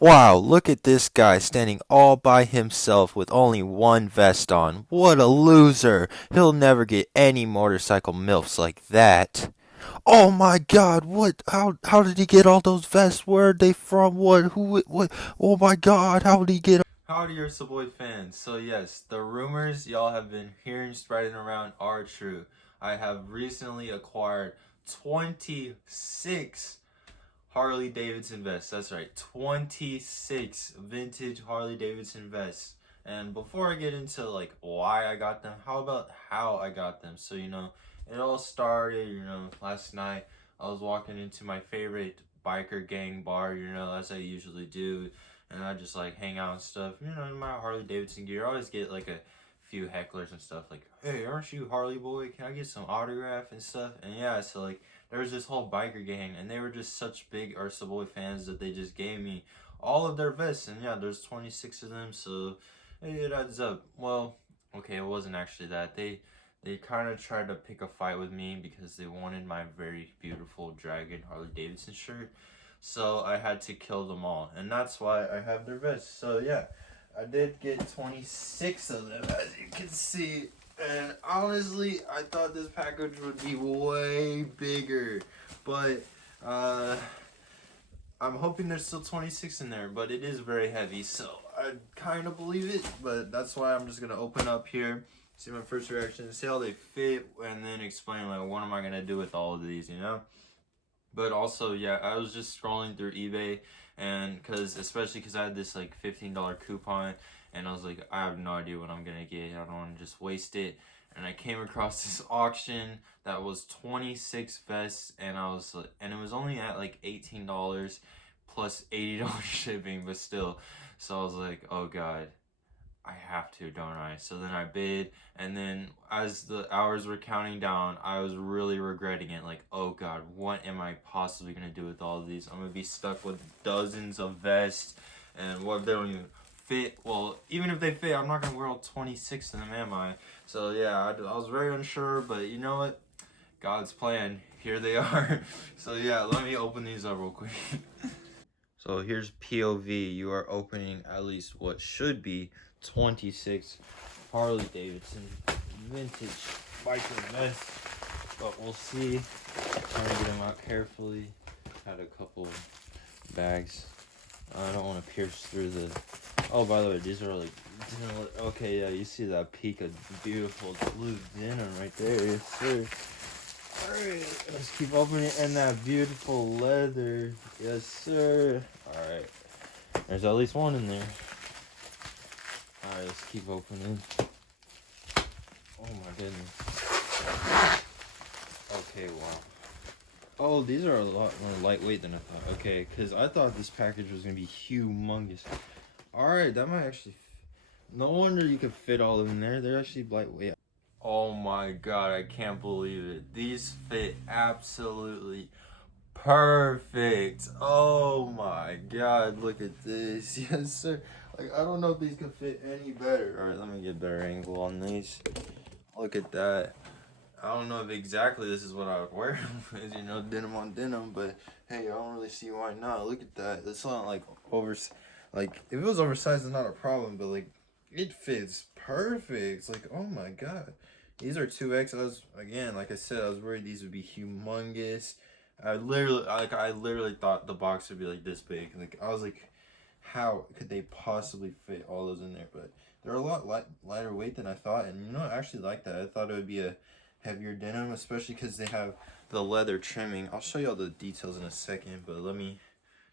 Wow, look at this guy standing all by himself with only one vest on. What a loser. He'll never get any motorcycle milfs like that. Oh my god, what how did he get all those vests? Where are they from? What oh my god, how did he get Howdy, your Savoy fans. So yes, the rumors y'all have been hearing spreading around are true. I have recently acquired 26 Harley Davidson vests. That's right, 26 vintage Harley Davidson vests. And before I get into like why I got them, how about how I got them? So it all started, last night I was walking into my favorite biker gang bar, as I usually do, and I just like hang out and stuff. In my Harley Davidson gear, I always get like a few hecklers and stuff like, "Hey, aren't you Harley boy? Can I get some autograph and stuff?" And yeah, so like there was this whole biker gang, and they were just such big Ursa Boy fans that they just gave me all of their vests, and yeah, there's 26 of them, so it adds up. Well, okay, it wasn't actually that. They kind of tried to pick a fight with me because they wanted my very beautiful Dragon Harley Davidson shirt, so I had to kill them all, and that's why I have their vests. So yeah, I did get 26 of them, as you can see. And honestly, I thought this package would be way bigger. But I'm hoping there's still 26 in there. But it is very heavy, so I kind of believe it. But that's why I'm just going to open up here, see my first reaction, see how they fit, and then explain, like, what am I going to do with all of these. But also, yeah, I was just scrolling through eBay, and especially because I had this like $15 coupon, and I was like, I have no idea what I'm gonna get. I don't want to just waste it. And I came across this auction that was 26 vests, and and it was only at like $18 plus $80 shipping, but still. So I was like, oh god, I have to, don't I? So then I bid, and then as the hours were counting down, I was really regretting it. Like, oh god, what am I possibly gonna do with all of these? I'm gonna be stuck with dozens of vests, and what if they don't even fit? Well, even if they fit, I'm not gonna wear all 26 of them, am I? So yeah, I was very unsure, but you know what? God's plan. Here they are. So yeah, let me open these up real quick. So here's POV. You are opening at least what should be 26 Harley Davidson vintage biker vests, but we'll see. Trying to get them out carefully. Had a couple bags. I don't want to pierce through the. Oh, by the way, these are like. Okay, yeah, you see that peak of beautiful blue denim right there. Yes, sir. Alright, let's keep opening, and that beautiful leather. Yes, sir. Alright, there's at least one in there. Alright, let's keep opening. Oh my goodness. Okay, wow. Oh, these are a lot more lightweight than I thought. Okay, because I thought this package was going to be humongous. Alright, that might actually. No wonder you could fit all of them in there. They're actually lightweight. Oh my god, I can't believe it. These fit absolutely perfect. Oh my god, look at this. Yes, sir. Like, I don't know if these could fit any better. Alright, let me get a better angle on these. Look at that. I don't know if exactly this is what I would wear with, denim on denim, but hey, I don't really see why not. Look at that. It's not like like, if it was oversized, it's not a problem, but like, it fits perfect. It's like, oh my god. These are 2X. Again, like I said, I was worried these would be humongous. I literally thought the box would be like this big. Like, I was like, how could they possibly fit all those in there? But they're a lot lighter weight than I thought, and I actually like that. I thought it would be a heavier denim, especially because they have the leather trimming. I'll show you all the details in a second, but let me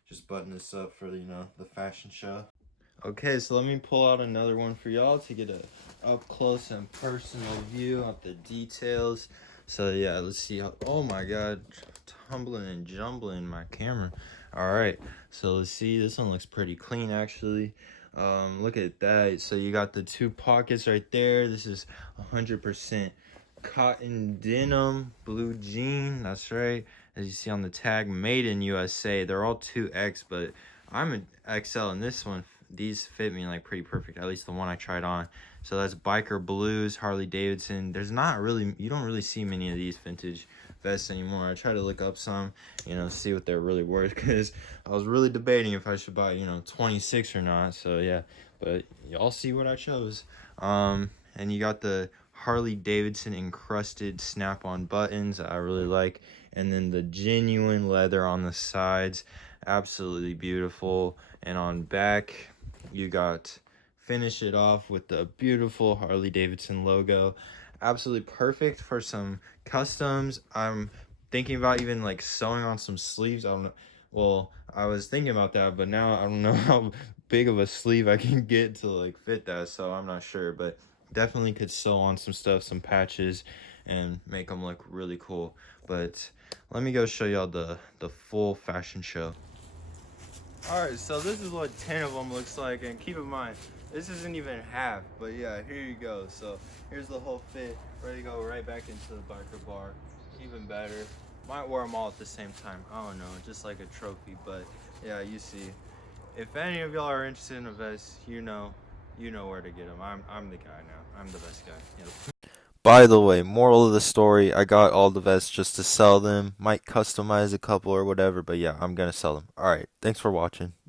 just button this up for the fashion show. Okay, so let me pull out another one for y'all to get a up close and personal view of the details. So yeah, let's see how. Oh my god, tumbling and jumbling my camera. All right, so let's see. This one looks pretty clean actually. Look at that. So you got the two pockets right there. This is 100% cotton denim blue jean. That's right. As you see on the tag, made in USA. They're all 2X, but I'm an XL, and this one, these fit me like pretty perfect, at least the one I tried on. So that's biker blues, Harley Davidson. There's not really, you don't really see many of these vintage vests anymore. I try to look up some, you know, see what they're really worth, because I was really debating if I should buy, you know, 26 or not. So yeah, but y'all see what I chose. And you got the Harley Davidson encrusted snap-on buttons I really like, and then the genuine leather on the sides, absolutely beautiful. And on back you got, finish it off with the beautiful Harley Davidson logo. Absolutely perfect for some customs. I'm thinking about even like sewing on some sleeves. I don't know, well, I was thinking about that, but now I don't know how big of a sleeve I can get to like fit that, so I'm not sure. But definitely could sew on some stuff, some patches, and make them look really cool. But let me go show y'all the full fashion show. Alright, so this is what 10 of them looks like, and keep in mind, this isn't even half, but yeah, here you go. So here's the whole fit, ready to go right back into the biker bar. Even better, might wear them all at the same time, I don't know, just like a trophy. But yeah, you see, if any of y'all are interested in a vest, you know where to get them. I'm the guy now, I'm the best guy. Yep. By the way, moral of the story, I got all the vests just to sell them. Might customize a couple or whatever, but yeah, I'm gonna sell them. Alright, thanks for watching.